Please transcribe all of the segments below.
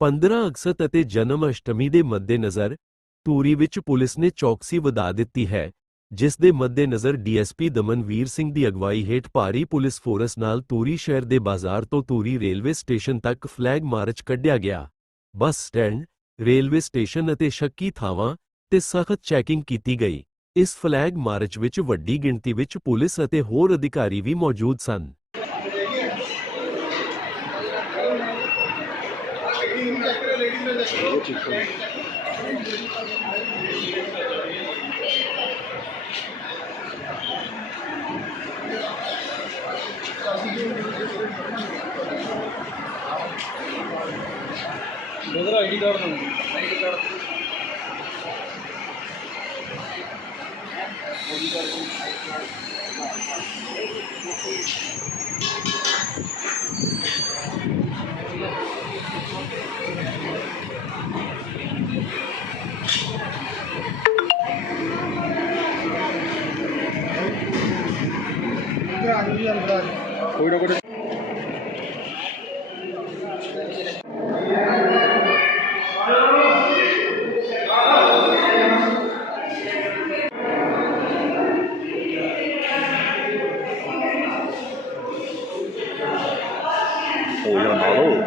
15 ਅਗਸਤ ਅਤੇ ਜਨਮ ਅਸ਼ਟਮੀ ਦੇ ਮੱਦੇਨਜ਼ਰ ਧੂਰੀ ਵਿੱਚ ਪੁਲਿਸ ਨੇ ਚੌਕਸੀ ਵਧਾ ਦਿੱਤੀ ਹੈ, ਜਿਸ ਦੇ ਮੱਦੇਨਜ਼ਰ ਡੀਐਸਪੀ ਦਮਨਵੀਰ ਸਿੰਘ ਦੀ ਅਗਵਾਈ ਹੇਠ ਭਾਰੀ ਪੁਲਿਸ ਫੋਰਸ ਨਾਲ ਧੂਰੀ ਸ਼ਹਿਰ ਦੇ ਬਾਜ਼ਾਰ ਤੋਂ ਧੂਰੀ ਰੇਲਵੇ ਸਟੇਸ਼ਨ ਤੱਕ ਫਲੈਗ ਮਾਰਚ ਕੱਢਿਆ ਗਿਆ। ਬੱਸ ਸਟੈਂਡ, ਰੇਲਵੇ ਸਟੇਸ਼ਨ ਅਤੇ ਸ਼ੱਕੀ ਥਾਵਾਂ ਤੇ ਸਖਤ ਚੈਕਿੰਗ ਕੀਤੀ ਗਈ। ਇਸ ਫਲੈਗ ਮਾਰਚ ਵਿੱਚ ਵੱਡੀ ਗਿਣਤੀ ਵਿੱਚ ਪੁਲਿਸ ਅਤੇ ਹੋਰ ਅਧਿਕਾਰੀ ਵੀ ਮੌਜੂਦ ਸਨ। 我就可以。我这来几刀呢？ 브이로그를 오야 나로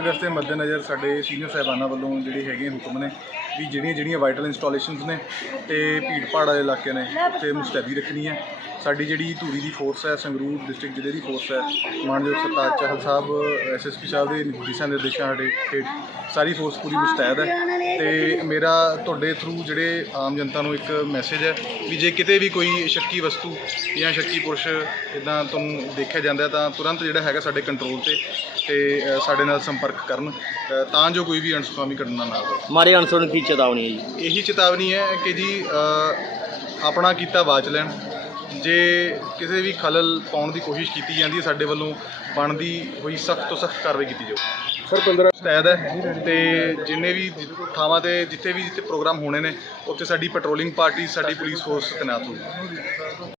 ਅਗਸਤ ਦੇ ਮੱਦੇਨਜ਼ਰ ਸਾਡੇ ਸੀਨੀਅਰ ਸਾਹਿਬਾਨਾਂ ਵੱਲੋਂ ਜਿਹੜੇ ਹੈਗੇ ਹੁਕਮ ਨੇ ਵੀ ਜਿਹੜੀਆਂ ਜਿਹੜੀਆਂ ਵਾਈਟਲ ਇੰਸਟਾਲੇਸ਼ਨਸ ਨੇ ਤੇ ਭੀੜ ਭਾੜ ਵਾਲੇ ਇਲਾਕੇ ਨੇ ਉੱਥੇ ਮੁਸਤੈਦੀ ਰੱਖਣੀ ਹੈ। ਸਾਡੀ ਜਿਹੜੀ ਧੂਰੀ ਦੀ ਫੋਰਸ ਹੈ ਸੰਗਰੂਰ ਡਿਸਟ੍ਰਿਕਟ ਜ਼ਿਲ੍ਹੇ ਦੀ ਫੋਰਸ ਹੈ ਮਾਨਯੋਗ ਸਰਤਾਜ ਚਾਹਲ ਸਾਹਿਬ ਐਸਐਸਪੀ ਸਾਹਿਬ ਦੇ ਦਿਸ਼ਾ ਨਿਰਦੇਸ਼ਾਂ ਹੇਠ ਸਾਰੀ ਫੋਰਸ ਪੂਰੀ ਮੁਸਤੈਦ ਹੈ ਤੇ ਮੇਰਾ ਤੁਹਾਡੇ ਥਰੂ ਜਿਹੜੇ ਆਮ ਜਨਤਾ ਨੂੰ ਇੱਕ ਮੈਸੇਜ ਹੈ ਵੀ ਜੇ ਕਿਤੇ ਵੀ ਕੋਈ ਸ਼ੱਕੀ ਵਸਤੂ ਜਾਂ ਸ਼ੱਕੀ ਪੁਰਸ਼ ਇਦਾਂ ਤੁਹਾਨੂੰ ਦੇਖਿਆ ਜਾਂਦਾ ਤਾਂ ਤੁਰੰਤ ਜਿਹੜਾ ਹੈਗਾ ਸਾਡੇ ਕੰਟਰੋਲ ਤੇ ਤੇ ਸਾਡੇ ਨਾਲ ਸੰਪਰਕ ਕਰਨ ਤਾਂ ਜੋ ਕੋਈ ਵੀ ਅਣਸੁਖਾਵੀ ਘਟਨਾ ਨਾ ਹੋਵੇ। ਮਾਰੇ ਅਨਸਰ ਨੂੰ ਕੀ ਚੇਤਾਵਨੀ ਹੈ ਜੀ। ਇਹੀ ਚੇਤਾਵਨੀ ਹੈ ਕਿ ਜੀ ਆਪਣਾ ਕੀਤਾ ਬਾਚ ਲੈਣ ਜੇ ਕਿਸੇ ਵੀ ਖਲਲ ਪਾਉਣ ਦੀ ਕੋਸ਼ਿਸ਼ ਕੀਤੀ ਜਾਂਦੀ ਹੈ ਸਾਡੇ ਵੱਲੋਂ ਬਣਦੀ ਹੋਈ ਸਖਤ ਤੋਂ ਸਖਤ ਕਾਰਵਾਈ ਕੀਤੀ ਜਾਊ। ਸਰ 15 ਮੁਸਤੈਦ ਹੈ ਤੇ ਜਿੰਨੇ ਵੀ ਥਾਵਾਂ ਤੇ ਜਿੱਥੇ ਵੀ ਜਿੱਥੇ ਪ੍ਰੋਗਰਾਮ ਹੋਣੇ ਨੇ ਉੱਥੇ ਸਾਡੀ ਪੈਟਰੋਲਿੰਗ ਪਾਰਟੀ ਸਾਡੀ ਪੁਲਿਸ ਫੋਰਸ ਤੈਨਾਤ ਹੋਊਗੀ।